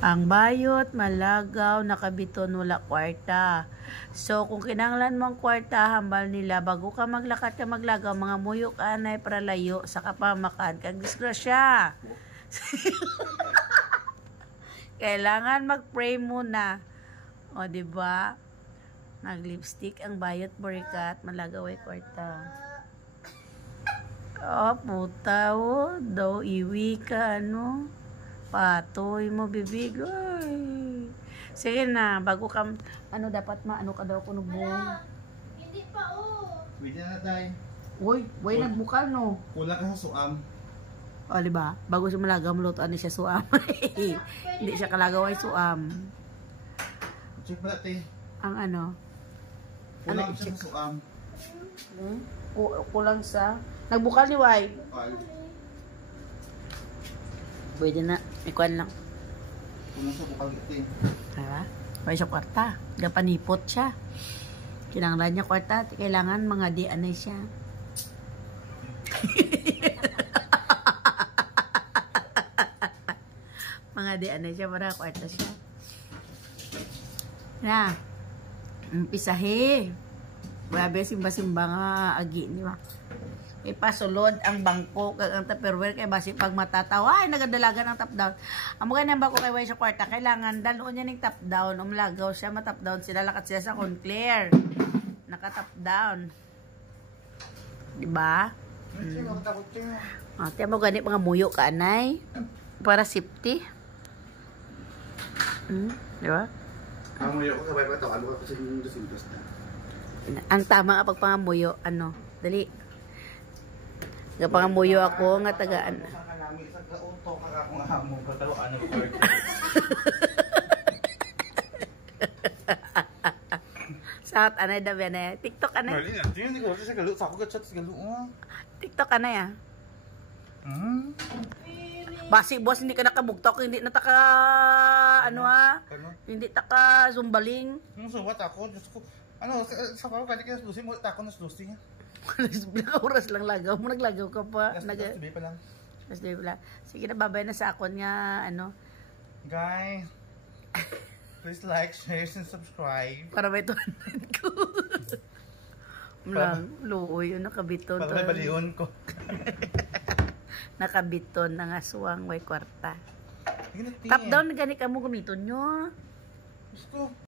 Ang bayot, malagaw, nakabiton, wala kwarta. So, kung kinanglan mong kwarta, hambal nila, bago ka maglakat ka maglagaw, mga muyok anay para layo, sa kapamakan, kag disgrasya. Kailangan mag-pray muna. O, diba? Nag-lipstick ang bayot, burikat, malagaw ay kwarta. Oh, puta, oh. Daw iwi ka, ano? Patoy mo, bibig. Ay. Sige na, bago ka, ano, dapat maano ka daw kung nubong. Hindi pa, oh. Pwede na tayo. Uy, nagbukal, no? Kulang ka sa suam. O, diba? Bago siya malagaw, malutoan niya siya suam. Hindi siya kalagaw ay suam. Check pala, te. Ang ano? Kulang siya sa suam. Kulang sa... Nagbukal ni Wai. Pwede na. Ikuan lang. Kulang sa bukal, te. Diba? Pwede siya kwarta. Gapanipot siya. Kinanglan niya kwarta. Kailangan mga di-anay siya. Mga di-anay siya para kwarta siya. Na. Umpisahe. Grabe, simba-simba nga agi niya. Ipasulod ang bangko kag ang tupperware kay basi pag matatawa ay nagadalagan ang top down. Amo ganyan bako kay way sa kwarta kailangan dalon niya ning top down umlagaw siya matop down sila lakat siya sa Conclair. Naka top down. Di ba? Ate mo gani mga muyo ka anay para safety. Di ba? Ang muyo ko sabay pa to ano ko sa sintos na. Ang tama nga pagpangamuyo ano, dali. Gapangamuyo ako nga tagaan. Saat anay da bene. TikTok anay. TikTok anay ah. Basi boss hindi ka nakabugtok, hindi na taka ano ah. Hindi taka zumbaling. Suwat ako, Diyos ko. Ano, sa paro kaya kaya lusi mo tako na lusi niya. Oras lang lagaw mo, naglagaw ka pa. Last day pa lang. Last day pa lang. Sige na, babay na sa akon nga, ano. Guys, please like, share, and subscribe. Para may 200 ko. Lang, luoy, yun, nakabiton. Para may balion ko. Nakabiton ng aswang, may kwarta. Top down, gani ka mo gumiton nyo. Gusto.